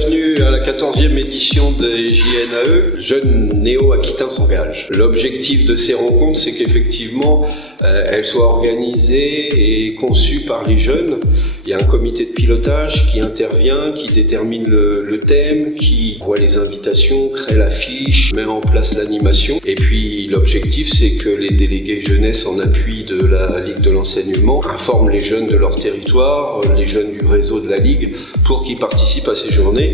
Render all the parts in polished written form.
Bienvenue à la 14e édition des JNAE, Jeunes Néo-Aquitains s'engagent. L'objectif de ces rencontres, c'est qu'effectivement, elles soient organisées et conçues par les jeunes. Il y a un comité de pilotage qui intervient, qui détermine le thème, qui voit les invitations, crée l'affiche, met en place l'animation. Et puis l'objectif, c'est que les délégués jeunesse en appui de la Ligue de l'enseignement informent les jeunes de leur territoire, les jeunes du réseau de la Ligue, pour qu'ils participent à ces journées.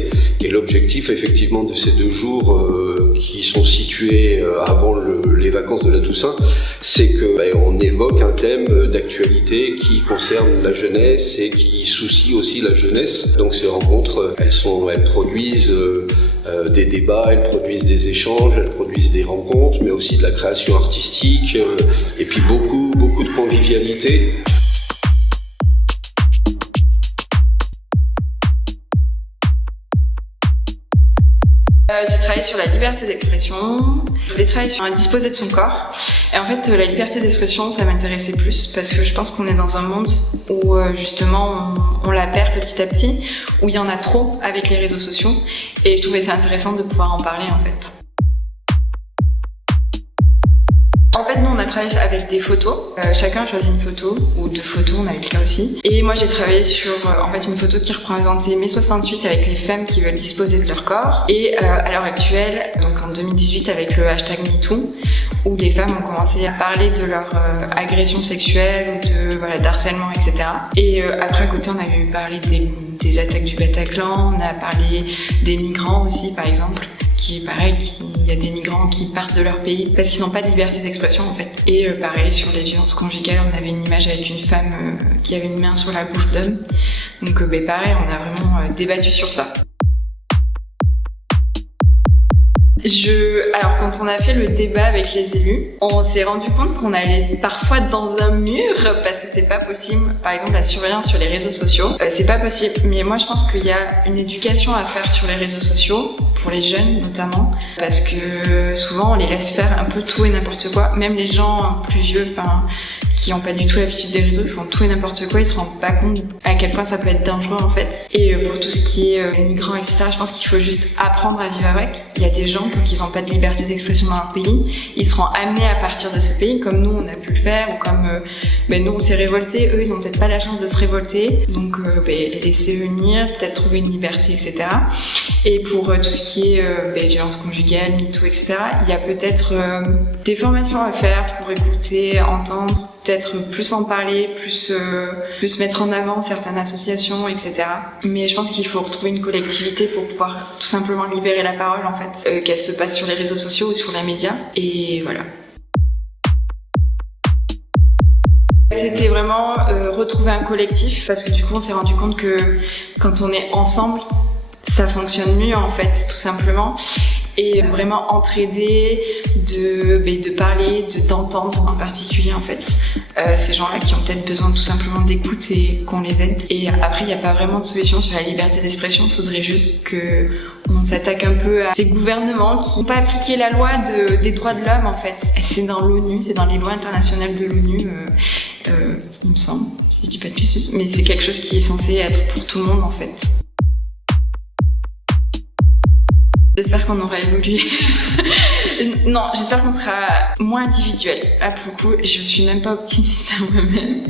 Et l'objectif effectivement de ces 2 jours qui sont situés avant les vacances de la Toussaint, c'est que on évoque un thème d'actualité qui concerne la jeunesse et qui soucie aussi la jeunesse. Donc ces rencontres, elles produisent des débats, elles produisent des échanges, elles produisent des rencontres, mais aussi de la création artistique et puis beaucoup de convivialité. J'ai travaillé sur la liberté d'expression, je voulais travailler sur disposer de son corps. Et en fait, la liberté d'expression, ça m'intéressait plus parce que je pense qu'on est dans un monde où justement on la perd petit à petit, où il y en a trop avec les réseaux sociaux. Et je trouvais ça intéressant de pouvoir en parler en fait. En fait, nous, on a travaillé avec des photos. Chacun a choisi une photo, ou 2 photos, on a eu le cas aussi. Et moi, j'ai travaillé sur une photo qui représentait mai 68 avec les femmes qui veulent disposer de leur corps. Et à l'heure actuelle, donc en 2018, avec le hashtag MeToo, où les femmes ont commencé à parler de leur agression sexuelle ou d'harcèlement, etc. Et après, à côté, on a eu parlé des attaques du Bataclan, on a parlé des migrants aussi, par exemple. Qui est pareil, il y a des migrants qui partent de leur pays parce qu'ils n'ont pas de liberté d'expression en fait. Et pareil, sur les violences conjugales, on avait une image avec une femme qui avait une main sur la bouche d'homme. Donc pareil, on a vraiment débattu sur ça. Alors quand on a fait le débat avec les élus, on s'est rendu compte qu'on allait parfois dans un mur parce que c'est pas possible. Par exemple, la surveillance sur les réseaux sociaux, c'est pas possible. Mais moi, je pense qu'il y a une éducation à faire sur les réseaux sociaux, pour les jeunes notamment, parce que souvent on les laisse faire un peu tout et n'importe quoi. Même les gens plus vieux, qui n'ont pas du tout l'habitude des réseaux, ils font tout et n'importe quoi, ils se rendent pas compte à quel point ça peut être dangereux en fait. Et pour tout ce qui est migrants, etc., je pense qu'il faut juste apprendre à vivre avec. Il y a des gens, tant qu'ils n'ont pas de liberté d'expression dans leur pays, ils seront amenés à partir de ce pays, comme nous on a pu le faire, ou comme nous on s'est révoltés, eux ils ont peut-être pas la chance de se révolter, donc les laisser venir, peut-être trouver une liberté, etc. Et pour tout ce qui est violence conjugale, MeToo, etc., il y a peut-être des formations à faire pour écouter, entendre, peut-être plus en parler, plus mettre en avant certaines associations, etc. Mais je pense qu'il faut retrouver une collectivité pour pouvoir tout simplement libérer la parole, en fait, qu'elle se passe sur les réseaux sociaux ou sur les médias. Et voilà. C'était vraiment retrouver un collectif, parce que du coup, on s'est rendu compte que quand on est ensemble, ça fonctionne mieux, en fait, tout simplement. Et de vraiment entraider, de parler, d'entendre en particulier en fait ces gens-là qui ont peut-être besoin tout simplement d'écoute et qu'on les aide. Et après, il n'y a pas vraiment de solution sur la liberté d'expression, il faudrait juste qu'on s'attaque un peu à ces gouvernements qui n'ont pas appliqué la loi des droits de l'homme en fait. C'est dans l'ONU, c'est dans les lois internationales de l'ONU, il me semble, si je dis pas de bêtises, mais c'est quelque chose qui est censé être pour tout le monde en fait. J'espère qu'on aura évolué. Non, j'espère qu'on sera moins individuel. Là, pour le coup, je suis même pas optimiste moi-même.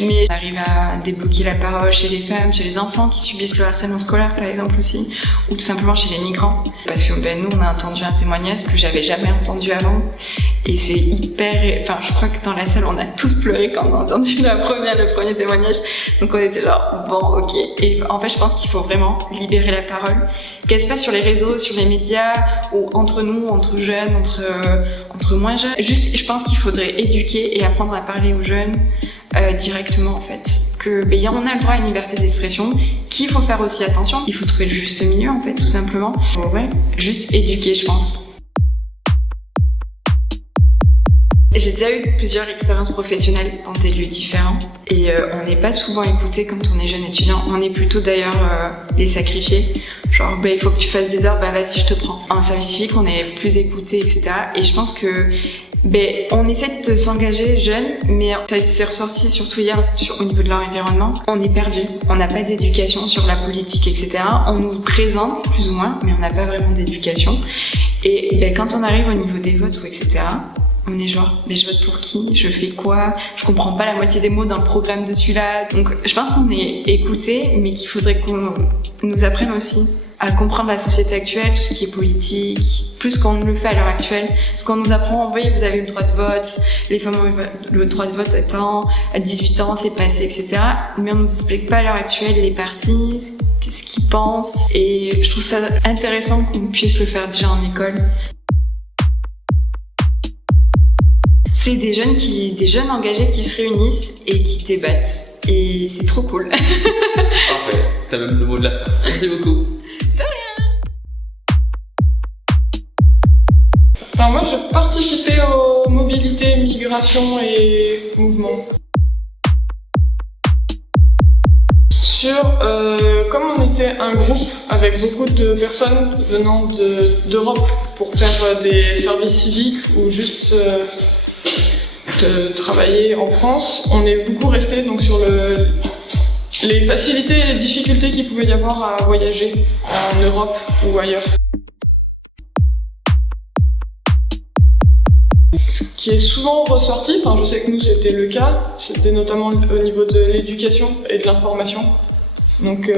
Mais on arrive à débloquer la parole chez les femmes, chez les enfants qui subissent le harcèlement scolaire, par exemple, aussi. Ou tout simplement chez les migrants. Parce que nous, on a entendu un témoignage que j'avais jamais entendu avant. Et c'est hyper... je crois que dans la salle, on a tous pleuré quand on a entendu le premier témoignage. Donc on était genre, bon, ok. Et en fait, je pense qu'il faut vraiment libérer la parole. Qu'elle se passe sur les réseaux, sur les médias, ou entre nous, entre jeunes, entre moins jeunes. Juste, je pense qu'il faudrait éduquer et apprendre à parler aux jeunes directement, en fait. Que on a le droit à une liberté d'expression, qu'il faut faire aussi attention. Il faut trouver le juste milieu, en fait, tout simplement. Ouais, juste éduquer, je pense. J'ai déjà eu plusieurs expériences professionnelles dans des lieux différents et on n'est pas souvent écouté quand on est jeune étudiant. On est plutôt d'ailleurs les sacrifiés. Genre, il faut que tu fasses des heures, vas-y, je te prends. En service civique, on est plus écouté, etc. Et je pense que On essaie de s'engager jeune, mais ça s'est ressorti surtout hier au niveau de l'environnement. On est perdu, on n'a pas d'éducation sur la politique, etc. On nous présente plus ou moins, mais on n'a pas vraiment d'éducation. Et quand on arrive au niveau des votes ou etc., on est genre, mais je vote pour qui? Je fais quoi? Je comprends pas la moitié des mots dans le programme de celui-là. Donc je pense qu'on est écouté, mais qu'il faudrait qu'on nous apprenne aussi à comprendre la société actuelle, tout ce qui est politique, plus qu'on ne le fait à l'heure actuelle. Parce qu'on nous apprend, vous voyez, vous avez le droit de vote, les femmes ont le droit de vote à 18 ans, c'est passé, etc. Mais on nous explique pas à l'heure actuelle les partis, ce qu'ils pensent. Et je trouve ça intéressant qu'on puisse le faire déjà en école. C'est des jeunes engagés qui se réunissent et qui débattent. Et c'est trop cool. Parfait, t'as même le mot de la fin. Merci beaucoup. Alors moi, j'ai participé aux mobilités, migration et mouvements. Comme on était un groupe avec beaucoup de personnes venant d'Europe pour faire des services civiques ou juste de travailler en France, on est beaucoup resté donc sur les facilités et les difficultés qu'il pouvait y avoir à voyager en Europe ou ailleurs. Ce qui est souvent ressorti, je sais que nous c'était le cas, c'était notamment au niveau de l'éducation et de l'information. Donc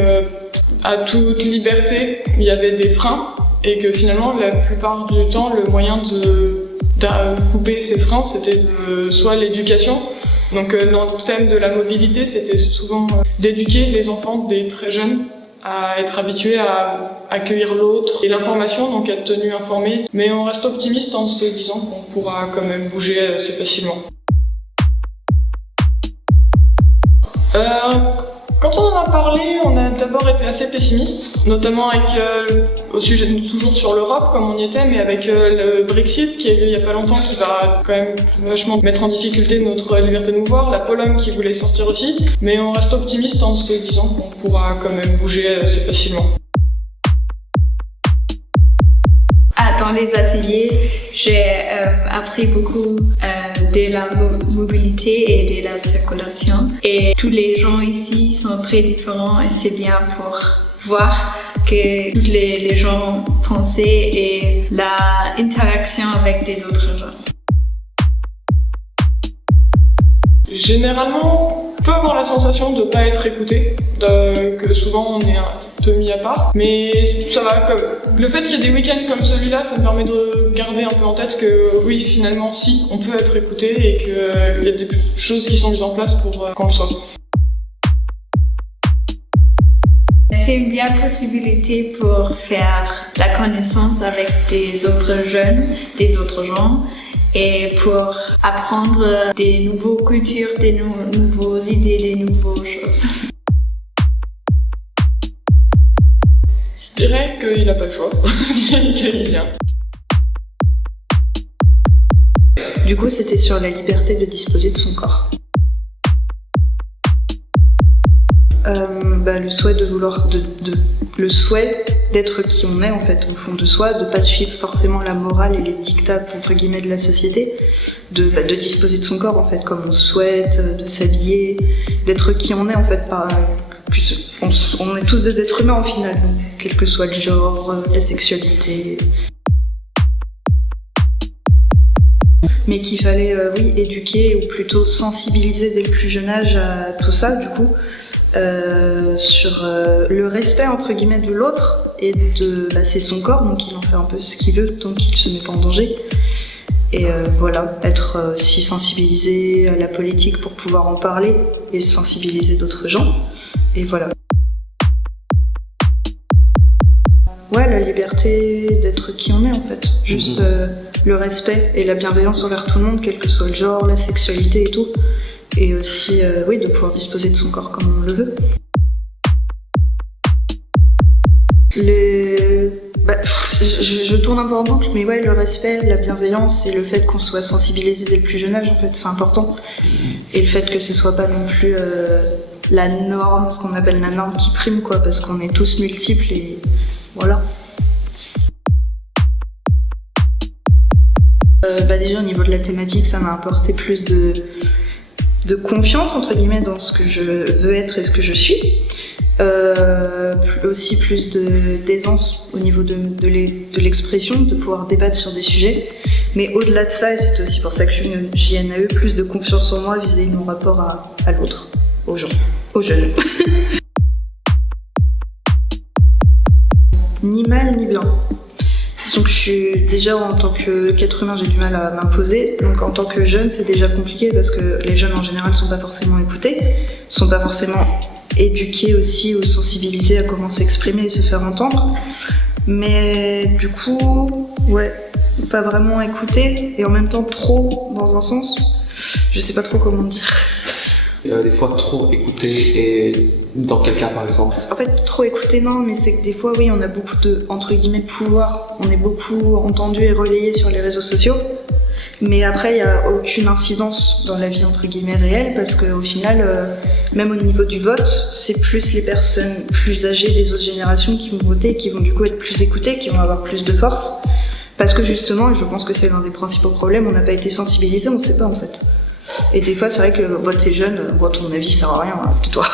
à toute liberté, il y avait des freins et que finalement la plupart du temps le moyen de couper ces freins c'était soit l'éducation. Donc dans le thème de la mobilité, c'était souvent d'éduquer les enfants dès très jeunes à être habitués à accueillir l'autre et l'information, donc être tenus informés. Mais on reste optimiste en se disant qu'on pourra quand même bouger assez facilement. Quand on en a parlé, on a d'abord été assez pessimiste, notamment avec au sujet toujours sur l'Europe comme on y était, mais avec le Brexit qui a eu lieu il y a pas longtemps, qui va quand même vachement mettre en difficulté notre liberté de mouvoir, la Pologne qui voulait sortir aussi, mais on reste optimiste en se disant qu'on pourra quand même bouger assez facilement. Dans les ateliers, j'ai appris beaucoup de la mobilité et de la circulation. Et tous les gens ici sont très différents et c'est bien pour voir que tous les gens pensent et la interaction avec des autres gens. Généralement, on peut avoir la sensation de ne pas être écouté, que souvent on est un peu mis à part, mais ça va. Le fait qu'il y ait des week-ends comme celui-là, ça me permet de garder un peu en tête que oui, finalement, si, on peut être écouté et qu'il y a des choses qui sont mises en place pour qu'on le soit. C'est une bien possibilité pour faire la connaissance avec des autres jeunes, des autres gens, et pour apprendre des nouvelles cultures, des nouvelles idées, des nouvelles choses. Je dirais qu'il n'a pas le choix, qu'il vient. Du coup, c'était sur la liberté de disposer de son corps. Le souhait de vouloir, le souhait d'être qui on est en fait au fond de soi, de pas suivre forcément la morale et les dictats entre guillemets de la société, de disposer de son corps en fait comme on souhaite, de s'habiller, d'être qui on est en fait. On est tous des êtres humains au final, donc, quel que soit le genre, la sexualité. Mais qu'il fallait éduquer ou plutôt sensibiliser dès le plus jeune âge à tout ça du coup. Sur le respect entre guillemets de l'autre et c'est son corps donc il en fait un peu ce qu'il veut donc il se met pas en danger et être aussi sensibilisé à la politique pour pouvoir en parler et sensibiliser d'autres gens et voilà. La liberté d'être qui on est en fait, juste le respect et la bienveillance envers tout le monde quel que soit le genre, la sexualité et tout. Et aussi, de pouvoir disposer de son corps comme on le veut. Je tourne un peu en boucle, mais le respect, la bienveillance et le fait qu'on soit sensibilisé dès le plus jeune âge, en fait, c'est important. Et le fait que ce soit pas non plus la norme, ce qu'on appelle la norme qui prime, quoi, parce qu'on est tous multiples et voilà. déjà au niveau de la thématique, ça m'a apporté plus de confiance entre guillemets dans ce que je veux être et ce que je suis. Aussi plus d'aisance au niveau de l'expression, de pouvoir débattre sur des sujets. Mais au-delà de ça, et c'est aussi pour ça que je suis une JNAE, plus de confiance en moi vis-à-vis de mon rapport à l'autre, aux gens, aux jeunes. Ni mal ni bien. Donc je suis déjà en tant qu'être humain, j'ai du mal à m'imposer. Donc en tant que jeune, c'est déjà compliqué parce que les jeunes en général sont pas forcément écoutés, sont pas forcément éduqués aussi ou sensibilisés à comment s'exprimer et se faire entendre. Mais du coup, ouais, pas vraiment écoutés et en même temps trop dans un sens. Je sais pas trop comment dire. Des fois trop écouter, et dans quel cas par exemple? En fait, trop écouter, non, mais c'est que des fois, oui, on a beaucoup de, entre guillemets, pouvoir. On est beaucoup entendu et relayé sur les réseaux sociaux. Mais après, il n'y a aucune incidence dans la vie, entre guillemets, réelle, parce qu'au final, même au niveau du vote, c'est plus les personnes plus âgées des autres générations qui vont voter, qui vont du coup être plus écoutées, qui vont avoir plus de force. Parce que justement, et je pense que c'est l'un des principaux problèmes, on n'a pas été sensibilisés, on ne sait pas en fait. Et des fois, c'est vrai que voter jeune, bon, ton avis sert à rien, tais-toi.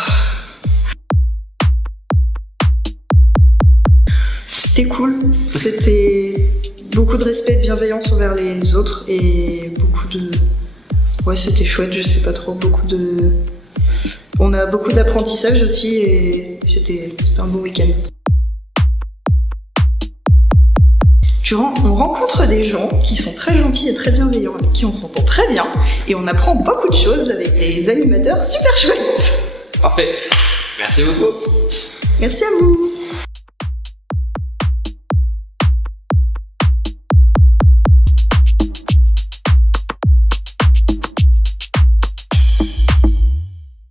C'était cool, c'était beaucoup de respect et de bienveillance envers les autres et beaucoup de... Ouais, c'était chouette, je sais pas trop, on a beaucoup d'apprentissage aussi et c'était un beau week-end. On rencontre des gens qui sont très gentils et très bienveillants, avec qui on s'entend très bien et on apprend beaucoup de choses avec des animateurs super chouettes. Parfait. Merci beaucoup. Merci à vous.